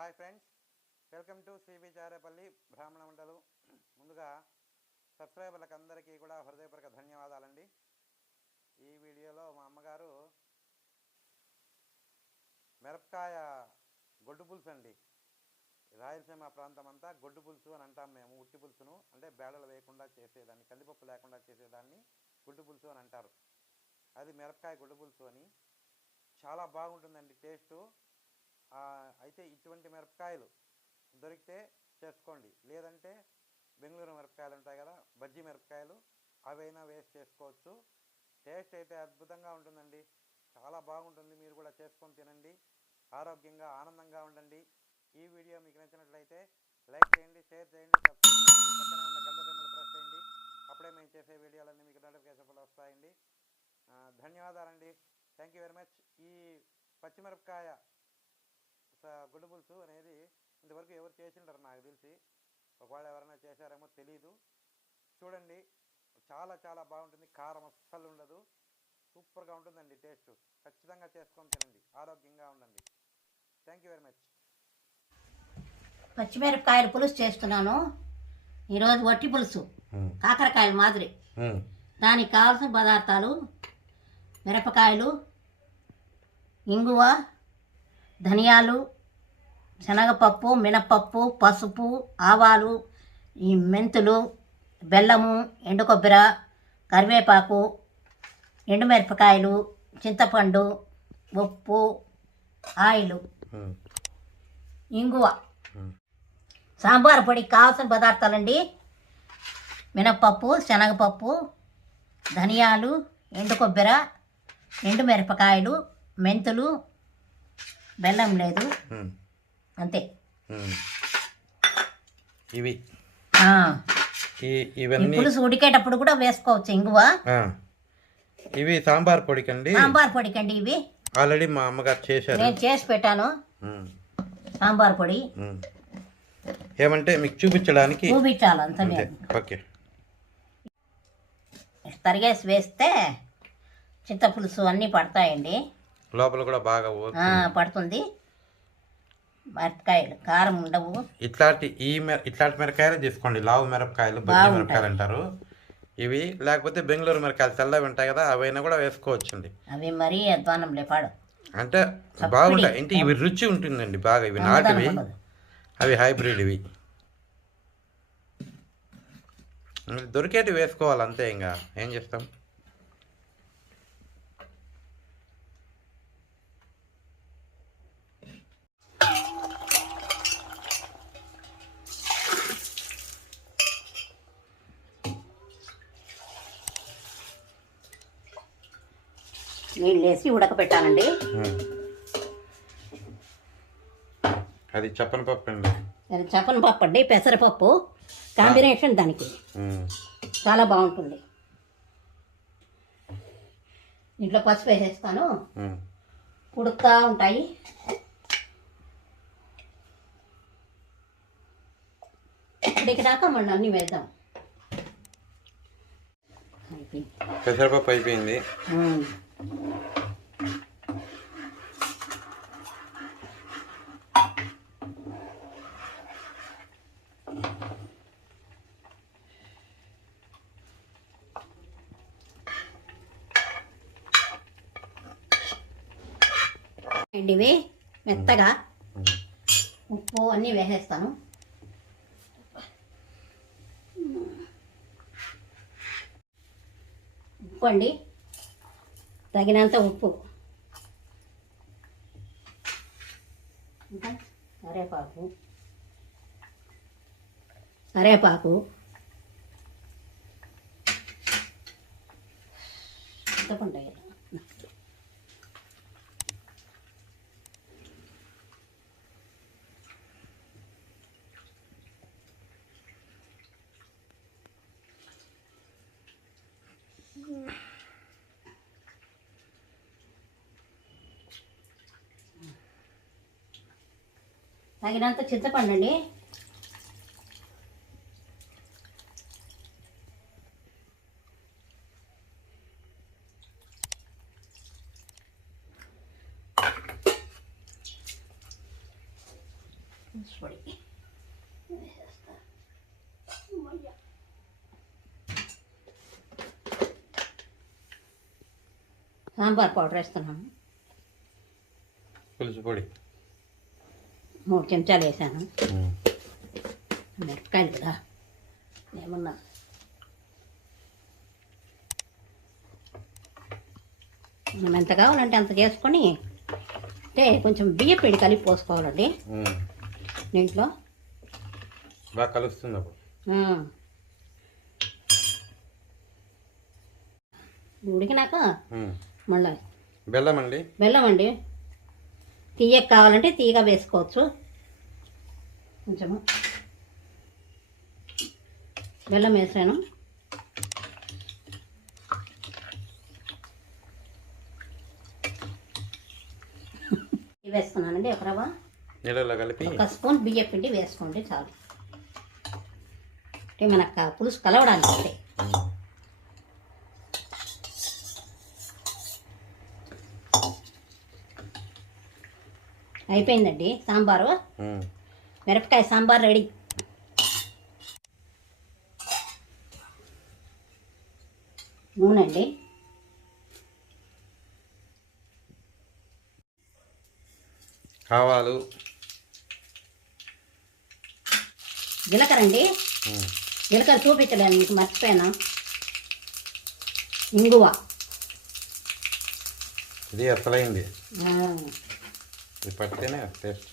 Hi friends, welcome to cbcharepalli బ్రాహ్మణవంటలు. ముందుగా సబ్స్క్రైబర్లకు అందరికీ కూడా హృదయపూర్వక ధన్యవాదాలండి. ఈ వీడియోలో మా అమ్మగారు మిరపకాయ గొడ్డు పులుసు అండి. రాయలసీమ ప్రాంతం అంతా గొడ్డు పులుసు అని అంటాం మేము. ఉట్టి పులుసును అంటే బేడలు వేయకుండా చేసేదాన్ని, కందిపప్పు లేకుండా చేసేదాన్ని గొడ్డు పులుసు అని అంటారు. అది మిరపకాయ గొడ్డు పులుసు అని. చాలా బాగుంటుందండి టేస్టు. అయితే ఇటువంటి మిరపకాయలు దొరికితే చేసుకోండి, లేదంటే బెంగళూరు మిరపకాయలు ఉంటాయి కదా, బజ్జీ మిరపకాయలు, అవైనా వేస్ట్ చేసుకోవచ్చు. టేస్ట్ అయితే అద్భుతంగా ఉంటుందండి, చాలా బాగుంటుంది. మీరు కూడా చేసుకొని తినండి, ఆరోగ్యంగా ఆనందంగా ఉండండి. ఈ వీడియో మీకు నచ్చినట్లయితే లైక్ చేయండి, షేర్ చేయండి, సబ్స్క్రైబ్ చేయండి, పక్కనే ఉన్న గంట సింబల్ ప్రెస్ చేయండి. అప్పుడే మేము చేసే వీడియోలన్నీ మీకు నోటిఫికేషన్లు వస్తాయండి. ధన్యవాదాలండి. Thank you very much. ఈ పచ్చిమిరపకాయ గుడ్డు పులుసు అనేది ఇంతవరకు ఎవరు చేసింటారు నాకు తెలిసి. ఒకవేళ ఎవరైనా చేశారేమో తెలీదు. చూడండి, చాలా చాలా బాగుంటుంది. కారం అస్సలు ఉండదు, సూపర్గా ఉంటుందండి టేస్ట్. ఖచ్చితంగా చేసుకొని తినండి, ఆరోగ్యంగా ఉండండి. Thank you very much. పచ్చిమిరపకాయల పులుసు చేస్తున్నాను ఈరోజు. వట్టి పులుసు, కాకరకాయల మాదిరి. దానికి కావాల్సిన పదార్థాలు: మిరపకాయలు, ఇంగువ, ధనియాలు, శనగపప్పు, మినపప్పు, పసుపు, ఆవాలు, ఈ మెంతులు, బెల్లము, ఎండు కొబ్బరి, కరివేపాకు, ఎండుమిరపకాయలు, చింతపండు, ఉప్పు, ఆయిల్, ఇంగువ. సాంబార్ పొడికి కావాల్సిన పదార్థాలండి: మినపప్పు, శనగపప్పు, ధనియాలు, ఎండు కొబ్బరి, ఎండుమిరపకాయలు, మెంతులు, బెల్లం లేదు, అంతే. ఇవి పులుసు ఉడికేటప్పుడు కూడా వేసుకోవచ్చు ఇంగువ. ఇవి సాంబార్ పొడికండి. సాంబార్ పొడికండి ఇవి. ఆల్రెడీ మా అమ్మగారు చేశారు, నేను చేసి పెట్టాను. సాంబార్ పొడి ఏమంటే మీకు చూపించడానికి చూపించాలి అంతే. ఓకే. తరిగేసి వేస్తే చింతపులుసు అన్నీ పడతాయండి, లోపల కూడా బాగా పడుతుంది. మిరపకాయలు కారం ఉండవు. ఇట్లాంటి మిరపకాయలు తీసుకోండి. లావు మిరపకాయలు, బజ్జీ మిరపకాయలు అంటారు ఇవి. లేకపోతే బెంగళూరు మిరపకాయలు తెల్లవి ఉంటాయి కదా, అవైనా కూడా వేసుకోవచ్చండి. అవి మరీ అధ్వానం లేపాడు, అంటే బాగుంటాయి. అంటే ఇవి రుచి ఉంటుందండి బాగా. ఇవి నాటివి, అవి హైబ్రిడ్. ఇవి దొరికేటి వేసుకోవాలి అంతే, ఇంకా ఏం చేస్తాం. నీళ్ళు వేసి ఉడకపెట్టాలండి. అది చప్పన పప్పు అండి. అది చప్పన పప్పు అండి, పెసరపప్పు కాంబినేషన్ దానికి చాలా బాగుంటుంది. ఇంట్లో పసుపు వేసేస్తాను, ఉడుకుతూ ఉంటాయి. ఉడికినాక మళ్ళీ అన్నీ వేద్దాం. పెసరపప్పు అయిపోయింది. ఇవి మెత్తగా ఉప్పు అన్నీ వేసేస్తాను. ఉప్పు అండి, తగినంత ఉప్పు. ఇంకా కరివేపాకు, చింతపండు. తగినంత చింతపండు అండి. పులుసు పొడి వేసేస్తా. అమ్మయ్య. సాంబార్ పౌడర్ వేస్తున్నాను. పులుసు పొడి 3 చెంచాలు వేసాను. మిరపకాయలు కదా ఏమన్నా మనం ఎంత కావాలంటే అంత చేసుకొని అంటే కొంచెం బియ్యం పిండి కలిపి పోసుకోవాలండి దీంట్లో. బాగా కలుస్తుంది అప్పుడు. ఉడికినాక మళ్ళీ బెల్లం అండి తీయక కావాలంటే తీయగా వేసుకోవచ్చు. కొంచెము బెల్లం వేసాను. వేస్తున్నానండి ఒక రవ్వ నీళ్ళలో కలిపి 1 స్పూన్ బియ్యం పిండి వేసుకోండి చాలు. అంటే మనకు పులుసు కలవడానికి అంటే. అయిపోయిందండి సాంబారు. మిరపకాయ సాంబార్ రెడీ. నూనె అండి, ఆవాలు, జీలకర్ర అండి. జీలకర్ర చూపించలేను మీకు, మర్చిపోయాను. ఇంగువ, ఇది అసలైంది, ఇది పడితేనే టేస్ట్.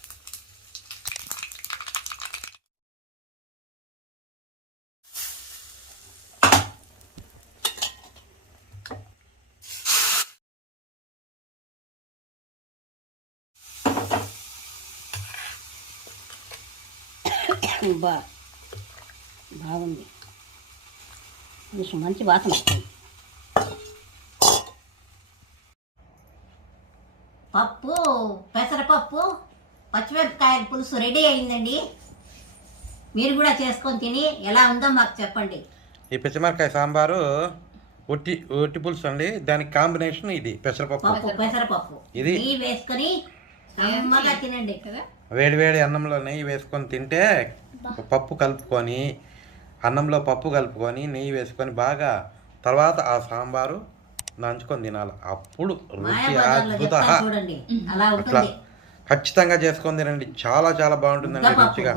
బాగుంది, మంచి వాసన వస్తుంది. పప్పు, పెసరపప్పు, పచ్చిమిరపకాయల పులుసు రెడీ అయిందండి. మీరు కూడా చేసుకొని తిని ఎలా ఉందో మాకు చెప్పండి. ఈ పచ్చిమిరపకాయ సాంబారు ఒట్టి పులుసు అండి, దానికి కాంబినేషన్ ఇది పెసరపప్పు. ఇది వేసుకొని అమ్మగా తినండి కదా. వేడి అన్నంలో నెయ్యి వేసుకొని తింటే, పప్పు కలుపుకొని అన్నంలో పప్పు కలుపుకొని నెయ్యి వేసుకొని బాగా తర్వాత ఆ సాంబారు నంచుకొని తినాలి. అప్పుడు రుచి అద్భుత. అట్లా ఖచ్చితంగా చేసుకొని తినండి, చాలా చాలా బాగుంటుందండి రుచిగా.